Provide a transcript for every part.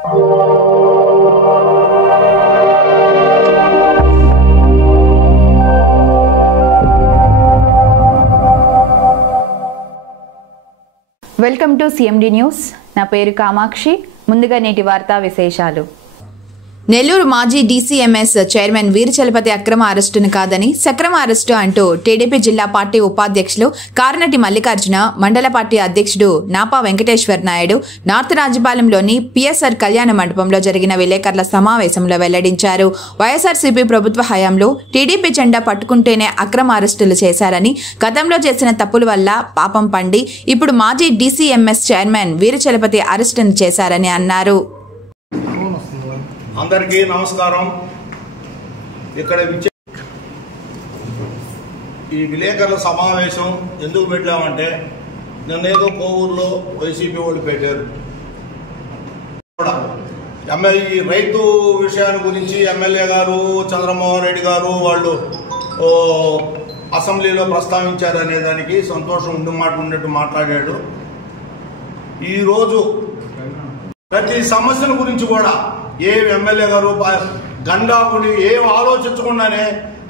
Welcome to CMD news. నా పేరు కామాక్షి. ముందుగా నేటి వార్తా విశేషాలు. నెల్లూరు మాజీ డీసీఎంఎస్ చైర్మన్ వీరచలపతి అక్రమ అరెస్టును కాదని సక్రమ అరెస్టు అంటూ టీడీపీ జిల్లా పార్టీ ఉపాధ్యక్షులు కారనటి మల్లికార్జున, మండల పార్టీ అధ్యక్షుడు నాపా వెంకటేశ్వర నాయుడు నార్త్ రాజపాలెంలోని పిఎస్ఆర్ కళ్యాణ మండపంలో జరిగిన విలేకరుల సమావేశంలో వెల్లడించారు. వైఎస్ఆర్సీపీ ప్రభుత్వ హయాంలో టీడీపీ జెండా పట్టుకుంటేనే అక్రమ అరెస్టులు చేశారని, గతంలో చేసిన తప్పుల వల్ల పాపం పండి ఇప్పుడు మాజీ డీసీఎంఎస్ చైర్మన్ వీరచలపతి అరెస్టును చేశారని అన్నారు. అందరికీ నమస్కారం. ఇక్కడ ఈ విలేకరుల సమావేశం ఎందుకు పెట్టామంటే, నిన్నేదో కోవూరులో వైసీపీ వాళ్ళు పెట్టారు. ఈ రైతు విషయాన్ని గురించి ఎమ్మెల్యే గారు చంద్రమోహన్ రెడ్డి గారు వాళ్ళు అసెంబ్లీలో ప్రస్తావించారు అనే దానికి సంతోషం ఉన్నట్టు మాట్లాడాడు. ఈరోజు ప్రతి సమస్యల గురించి కూడా ఏ ఎమ్మెల్యే గారు గండాకుడి ఏం ఆలోచించకుండానే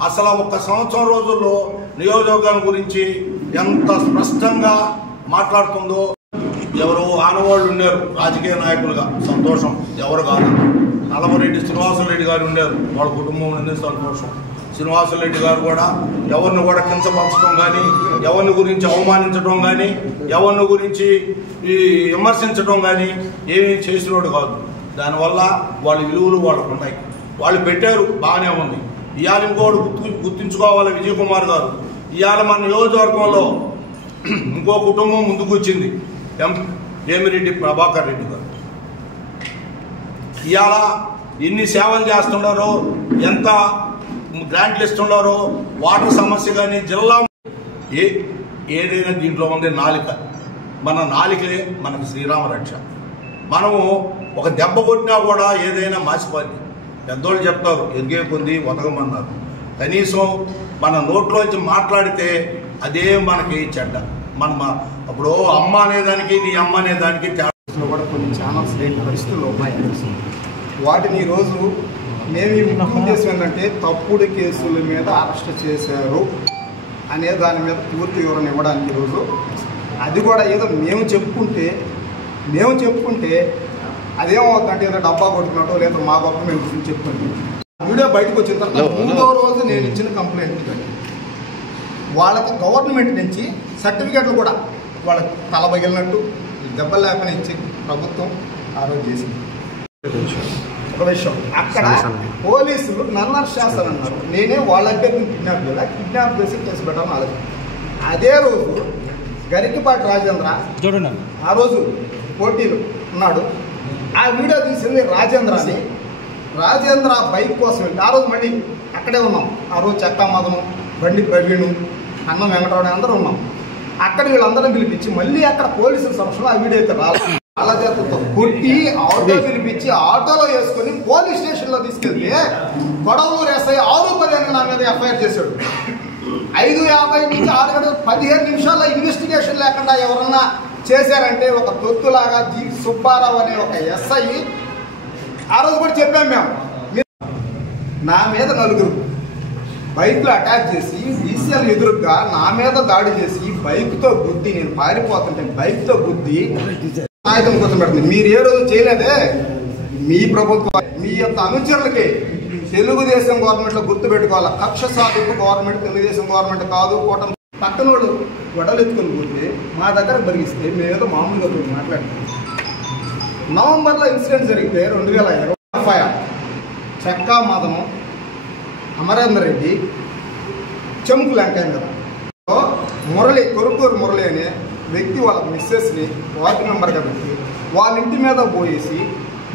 అసలు ఒక సంవత్సరం రోజుల్లో నియోజకవర్గం గురించి ఎంత స్పష్టంగా మాట్లాడుతుందో. ఎవరు ఆనవాళ్ళు ఉన్నారు రాజకీయ నాయకులుగా, సంతోషం. ఎవరు కాదు, నల్లమరెడ్డి శ్రీనివాసరెడ్డి గారు ఉన్నారు, వాళ్ళ కుటుంబం ఉంది, సంతోషం. శ్రీనివాసరెడ్డి గారు కూడా ఎవరిని కూడా కించపరచడం కానీ, ఎవరిని గురించి అవమానించడం కానీ, ఎవరిని గురించి విమర్శించడం కానీ ఏమీ చేసినోడు కాదు. దానివల్ల వాళ్ళ విలువలు వాళ్ళకు ఉన్నాయి. వాళ్ళు పెట్టారు, బాగానే ఉంది. ఇవాళ ఇంకోటి గుర్తుంచుకోవాలి విజయ్ కుమార్ గారు. ఇవాళ మన నియోజకవర్గంలో ఇంకో కుటుంబం ముందుకు వచ్చింది, వేమిరెడ్డి ప్రభాకర్ రెడ్డి గారు. ఇవాళ ఎన్ని సేవలు చేస్తున్నారో, ఎంత గ్రాంట్లు ఇస్తున్నారో, వాటర్ సమస్య కానీ జిల్లా ఏదైనా దీంట్లో ఉంది నాలిక. మన నాలికే మనకు శ్రీరామ రక్ష. మనము ఒక దెబ్బ కొట్టినా కూడా ఏదైనా మాసిపోద్ది. పెద్దోళ్ళు చెప్తారు ఎదిగే కొంది వదగమన్నారు. కనీసం మన నోట్లోంచి మాట్లాడితే అదే మనకి చెడ్డ. అప్పుడు అమ్మ అనేదానికి నీ అమ్మ అనేదానికి కూడా కొన్ని ఛానల్స్ లేని పరిస్థితులు ఉన్నాయి. వాటిని ఈరోజు మేము ఈ ముఖ్య ఉద్దేశం ఏంటంటే, తప్పుడు కేసుల మీద అరెస్ట్ చేశారు అనే దాని మీద పూర్తి వివరణ ఇవ్వడానికి ఈరోజు. అది కూడా ఏదో మేము చెప్పుకుంటే అదేమవుతుందంటే ఏదో డబ్బా కొట్టుకున్నట్టు లేదా మా గొప్ప మేము చెప్పుకుంటాం. వీడియో బయటకు వచ్చిన తర్వాత 3వ రోజు నేను ఇచ్చిన కంప్లైంట్ కంటే వాళ్ళకి గవర్నమెంట్ నుంచి సర్టిఫికెట్లు కూడా వాళ్ళకి తలబగిలినట్టు దెబ్బలు లేకుండా ఇచ్చి ప్రభుత్వం ఆరోగ్య చేసింది. ఒక విషయం, అక్కడ పోలీసులు నన్ను శాసనన్నారు. నేనే వాళ్ళ అభ్యర్థిని కిడ్నాప్ చేసి కేసు పెట్టాలని ఆలోచన. అదే రోజు గరికపాటి రాజేంద్ర ఆ రోజు పోటీలు ఉన్నాడు. ఆ వీడియో తీసింది రాజేంద్ర బైక్ కోసం వెళ్ళి ఆ రోజు మళ్ళీ అక్కడే ఉన్నాం. ఆ రోజు చెక్కా మదనం, బండి ప్రవీణు, అన్నం వెంకటరావు అందరూ ఉన్నాం. అక్కడ వీళ్ళందరం పిలిపించి మళ్ళీ అక్కడ పోలీసుల సమక్షంలో ఆ వీడియో అయితే రాలేదు. అలా చేతతో కొట్టి ఆటో పిలిపించి ఆటోలో వేసుకొని పోలీస్ స్టేషన్లో తీసుకెళ్తే గొడవలు ఎస్ఐ 6-15 నా మీద ఎఫ్ఐఆర్ చేశాడు. 5:50 నుంచి 6 గంటలు 15 నిమిషాల్లో ఇన్వెస్టిగేషన్ లేకుండా ఎవరన్నా చేశారంటే ఒక తొత్తులాగా జీ సుబ్బారావు అనే ఒక ఎస్ఐ. ఆ రోజు కూడా చెప్పాం మేము, నా మీద 4 బైక్లు అటాక్ చేసి డీసీఎల్ ఎదురుగా నా మీద దాడి చేసి బైక్తో గుద్ది, నేను పారిపోతుంటే బైక్తో గుద్ది నాయకం కోసం పెడుతుంది. మీరు ఏ రోజు చేయలేదే. మీ ప్రభుత్వం మీ యొక్క అనుచరులకి తెలుగుదేశం గవర్నమెంట్లో గుర్తుపెట్టుకోవాలి. కక్ష సాధింపు గవర్నమెంట్ తెలుగుదేశం గవర్నమెంట్ కాదు. కూటమి పక్కనోడు గొడవలు ఎత్తుకొని పోతే మా దగ్గర బరిగిస్తే మేమేదో మామూలుగా మాట్లాడుతున్నాం. నవంబర్లో ఇన్సిడెంట్ జరిగితే 2020 చెక్కా మదనం, అమరేందర్ రెడ్డి, చెంకు వెంకయ్య కదా మురళి, కొరుకూరు మురళి అనే వ్యక్తి వాళ్ళ మిస్సెస్ని వార్డు మెంబర్గా పెట్టి వాళ్ళ ఇంటి మీద పోయేసి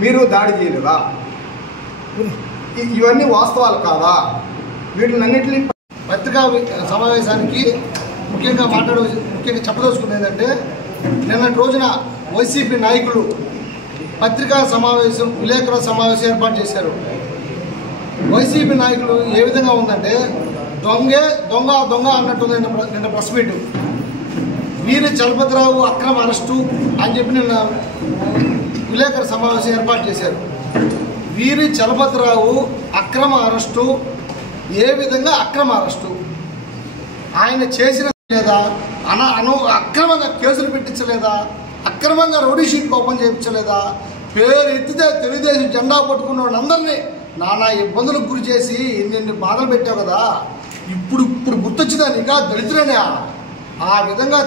మీరు దాడి చేయలేదా? ఇవన్నీ వాస్తవాలు కాదా? వీటినన్నింటినీ పత్రికా సమావేశానికి ముఖ్యంగా చెప్పదలుచుకున్నది ఏంటంటే, నిన్నటి రోజున వైసీపీ నాయకులు పత్రికా సమావేశం, విలేకరుల సమావేశం ఏర్పాటు చేశారు. వైసీపీ నాయకులు ఏ విధంగా ఉందంటే, దొంగ అన్నట్టుంది నిన్న ప్రెస్ మీట్. వీర చలపతిరావు అక్రమ అరెస్టు అని చెప్పి నిన్న విలేకరుల సమావేశం ఏర్పాటు చేశారు. వీరి చలపతిరావు అక్రమ అరెస్టు, ఏ విధంగా అక్రమ అరెస్టు, ఆయన చేసిన లేదా అక్రమంగా కేసులు పెట్టించలేదా, అక్రమంగా రౌడీ షీట్ ఓపెన్ చేయించలేదా, పేరు ఎత్తితే తెలుగుదేశం జెండా పట్టుకున్న వాళ్ళందరినీ నానా ఇబ్బందులకు గురి చేసి ఇన్ని బాధలు పెట్టావు కదా, ఇప్పుడు గుర్తొచ్చిందా నీకా దళితులనే? ఆ విధంగా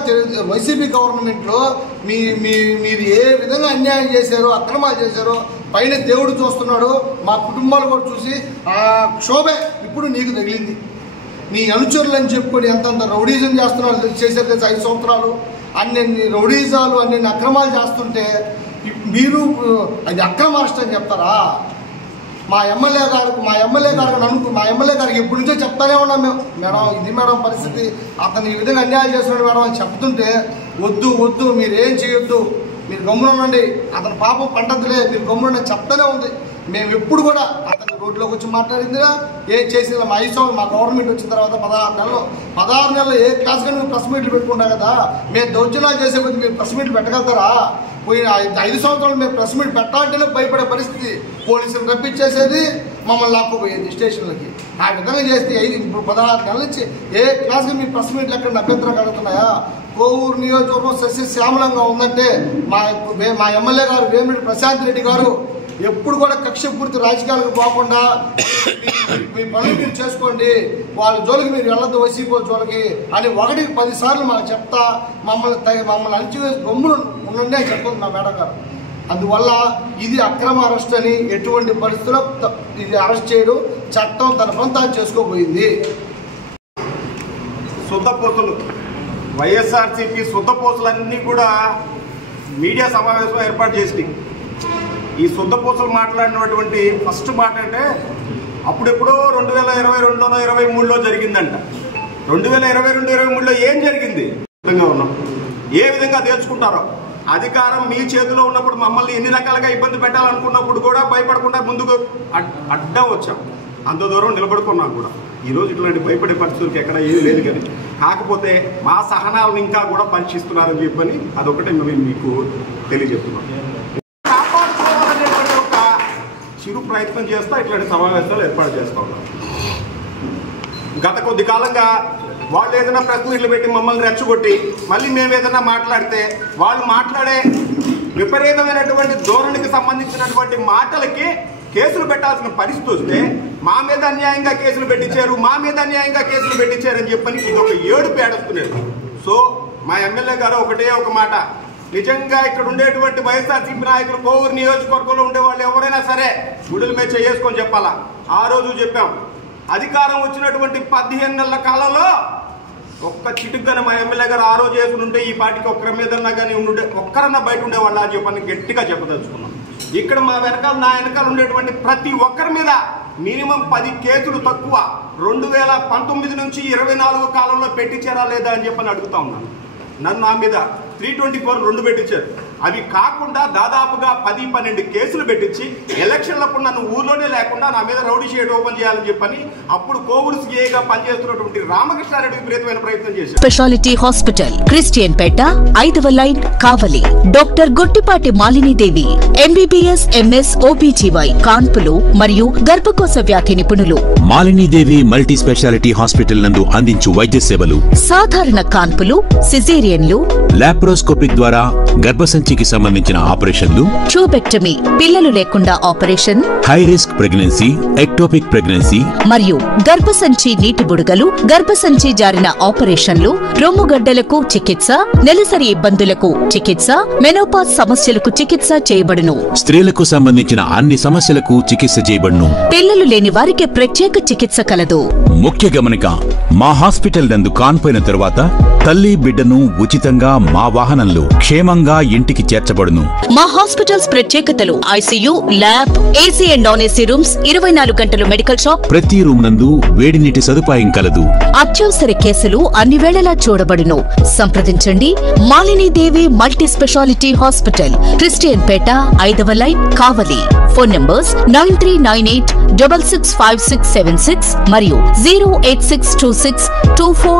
వైసీపీ గవర్నమెంట్లో మీరు ఏ విధంగా అన్యాయం చేశారో, అక్రమాలు చేశారో పైన దేవుడు చూస్తున్నాడు, మా కుటుంబాలు కూడా చూసి ఆ క్షోభే ఇప్పుడు నీకు తగిలింది. నీ అనుచరులు అని చెప్పుకొని ఎంతంత రౌడీజం చేస్తున్నారు చేశారు తెలుసు. 5 సంవత్సరాలు అన్ని రౌడీజాలు అన్ని అక్రమాలు చేస్తుంటే మీరు అది అక్రమ అరెస్ట్ అని చెప్తారా? మా ఎమ్మెల్యే గారికి ఎప్పటి నుంచో చెప్తానే ఉన్నాం మేము, మేడం ఇది మేడం పరిస్థితి, అతను ఈ విధంగా అన్యాయం చేస్తున్నాడు మేడం అని చెప్తుంటే వద్దు మీరేం చేయొద్దు, మీరు గమ్మున ఉండండి, అతని పాపం పంటద్దులే, మీరు గమ్మున చెప్తానే ఉంది. మేము ఎప్పుడు కూడా అతను రోడ్లోకి వచ్చి మాట్లాడిందిగా ఏం చేసిన మా 5 సంవత్సరాలు మా గవర్నమెంట్ వచ్చిన తర్వాత 16 నెలలు ఏ క్లాస్గా మీరు ప్రెస్ మీట్లు పెట్టుకున్నా కదా, మేము దౌర్జన్యాలు చేసే కొద్ది మీరు ప్రెస్ మీట్లు పెట్టగలుగుతారా? పోయిన 5 సంవత్సరాలు మేము ప్రెస్ మీట్ పెట్టాలంటేనే భయపడే పరిస్థితి, పోలీసులు రప్పించేసేది, మమ్మల్ని లాక్కుపోయేది స్టేషన్లకి. ఆ విధంగా చేస్తే ఇప్పుడు 16 నెలల నుంచి ఏ క్లాస్గా మీ ప్రెస్ మీట్లు ఎక్కడ అభ్యంతరం కలుగుతున్నాయా? కోవూరు నియోజకవర్గం సస్యశ్యామలంగా ఉందంటే మా ఎమ్మెల్యే గారు వేమిరెడ్డి ప్రశాంత్ రెడ్డి గారు ఎప్పుడు కూడా కక్షపూర్తి రాజకీయాలకు పోకుండా మీ పనులు మీరు చేసుకోండి, వాళ్ళ జోలికి మీరు వెళ్ళొద్దు, వైసీపీ జోలికి అని 1కి 10 సార్లు మాకు చెప్తా మమ్మల్ని అణిచివేసి గమ్ములు ఉండండి అని చెప్తుంది మా మేడం గారు. అందువల్ల ఇది అక్రమ అరెస్ట్ అని ఎటువంటి పరిస్థితుల్లో ఇది అరెస్ట్ చేయడం చట్టం తన పని చేసుకోబోయింది. శుద్ధపోతులు వైఎస్ఆర్సీపీ శుద్ధపోతులన్నీ కూడా మీడియా సమావేశం ఏర్పాటు చేసి ఈ శుద్ధపోతులు మాట్లాడినటువంటి ఫస్ట్ మాట అంటే అప్పుడెప్పుడో 2022లో 23లో జరిగిందంట. 2022-23లో ఏం జరిగింది ఉన్నాం, ఏ విధంగా తేల్చుకుంటారో. అధికారం మీ చేతిలో ఉన్నప్పుడు మమ్మల్ని ఎన్ని రకాలుగా ఇబ్బంది పెట్టాలనుకున్నప్పుడు కూడా భయపడకుండా ముందుకు అడ్డం వచ్చాం, అంత దూరం నిలబడుకున్నాం కూడా. ఈరోజు ఇట్లాంటి భయపడే పరిస్థితులకి ఎక్కడ ఏది లేదు కానీ, కాకపోతే మా సహనాలను ఇంకా కూడా పరీక్షిస్తున్నారని చెప్పని అదొకటే మేము మీకు తెలియజెప్తున్నాం. కాపాడుకోవాలనేటువంటి ఒక చిరు ప్రయత్నం చేస్తా ఇట్లాంటి సమావేశాలు ఏర్పాటు చేస్తూ ఉన్నాం. గత కొద్ది కాలంగా వాళ్ళు ఏదైనా ప్రెస్ మీట్లు పెట్టి మమ్మల్ని రెచ్చగొట్టి మళ్ళీ మేము ఏదైనా మాట్లాడితే వాళ్ళు మాట్లాడే విపరీతమైనటువంటి ధోరణికి సంబంధించినటువంటి మాటలకి కేసులు పెట్టాల్సిన పరిస్థితి వస్తే మా మీద అన్యాయంగా కేసులు పెట్టించారని చెప్పని ఇది ఒక ఏడుపు ఏడుస్తున్నారు. సో మా ఎమ్మెల్యే గారు ఒకటే ఒక మాట, నిజంగా ఇక్కడ ఉండేటువంటి వైఎస్ఆర్సీపీ నాయకులు కోవూరు నియోజకవర్గంలో ఉండే వాళ్ళు ఎవరైనా సరే గుడుల మీద చేసుకొని చెప్పాలా. ఆ రోజు చెప్పాం, అధికారం వచ్చినటువంటి 15 నెలల కాలంలో ఒక్క చిటుగ్గానే మా ఎమ్మెల్యే గారు ఆ రోజు వేసుకుని ఉంటే ఈ పార్టీకి ఒక్కరి మీదన్నా కానీ ఉండే ఒక్కరన్నా బయట ఉండేవాళ్ళు అని చెప్పని గట్టిగా చెప్పదలుచుకున్నాం. ఇక్కడ మా వెనకాల నా వెనకాల ఉండేటువంటి ప్రతి ఒక్కరి మీద మినిమం 10 కేసులు తక్కువ 2019 నుంచి 24 కాలంలో పెట్టించారా లేదా అని చెప్పని అడుగుతా ఉన్నాను. నన్ను నా మీద 324 2 పెట్టించారు. అవి కాకుండా దాదాపుగా 10-12 కేసులు పెట్టించి ఎలక్షన్లప్పుడు నన్ను ఊర్లోనే లేకుండా నా మీద రౌడీ షీట్ ఓపెన్ చేయాలని చెప్పని అప్పుడు కోవూరు సిఐగా పనిచేస్తున్నటువంటి రామకృష్ణారెడ్డి విపరీతమైన ప్రయత్నం చేశారు. స్పెషాలిటీ హాస్పిటల్ క్రిస్టియన్ పేట 5వ line Kavali. Doctor Gottipati Malinidevi MBBS MS OBGY కాన్పులు మరియు గర్భకోశ వ్యాధి నిపుణులు. మాలినీదేవి మల్టీ స్పెషాలిటీ హాస్పిటల్ నందు అందించు వైద్య సేవలు సాధారణ కాన్పులు, సిజేరియన్లు, లాప్రోస్కోపిక్ ద్వారా గర్భసంచికి సంబంధించిన ఆపరేషన్లు, ట్యూబెక్టమీ పిల్లలు లేకుండా operation, high risk pregnancy, ectopic pregnancy మరియు గర్భసంచి నీటి బుడగలు, గర్భసంచి జారిన ఆపరేషన్లు, రొమ్ముగడ్డలకు చికిత్స, నెలసరి ఇబ్బందులకు చికిత్స, మెనోపాజ్ సమస్యలకు చికిత్స చేయబడును. స్త్రీలకు సంబంధించిన అన్ని సమస్యలకు చికిత్స చేయబడును. పిల్లలు లేని వారికి ప్రత్యేక చికిత్స కలదు. ముఖ్య గమనిక, మా హాస్పిటల్ నందు కాన్పోయిన తరువాత తల్లి బిడ్డను ఉచితంగా మా వాహనంలో క్షేమంగా ఇంటికి చేర్చబడును. మా హాస్పిటల్స్ ప్రత్యేకతలు: ICU, lab, AC and non AC rooms, 24 గంటలు మెడికల్ షాప్, ప్రతి రూమ్ నందు వేడి నీటి సదుపాయం కలదు. అత్యవసర కేసులు అన్ని వేళలా చూడబడును. సంప్రదించండి Malinidevi multi speciality hospital, Christian Peta 5వ లైన్ కావలి. ఫోన్ నంబర్స్ 9398665676 మరియు 0862624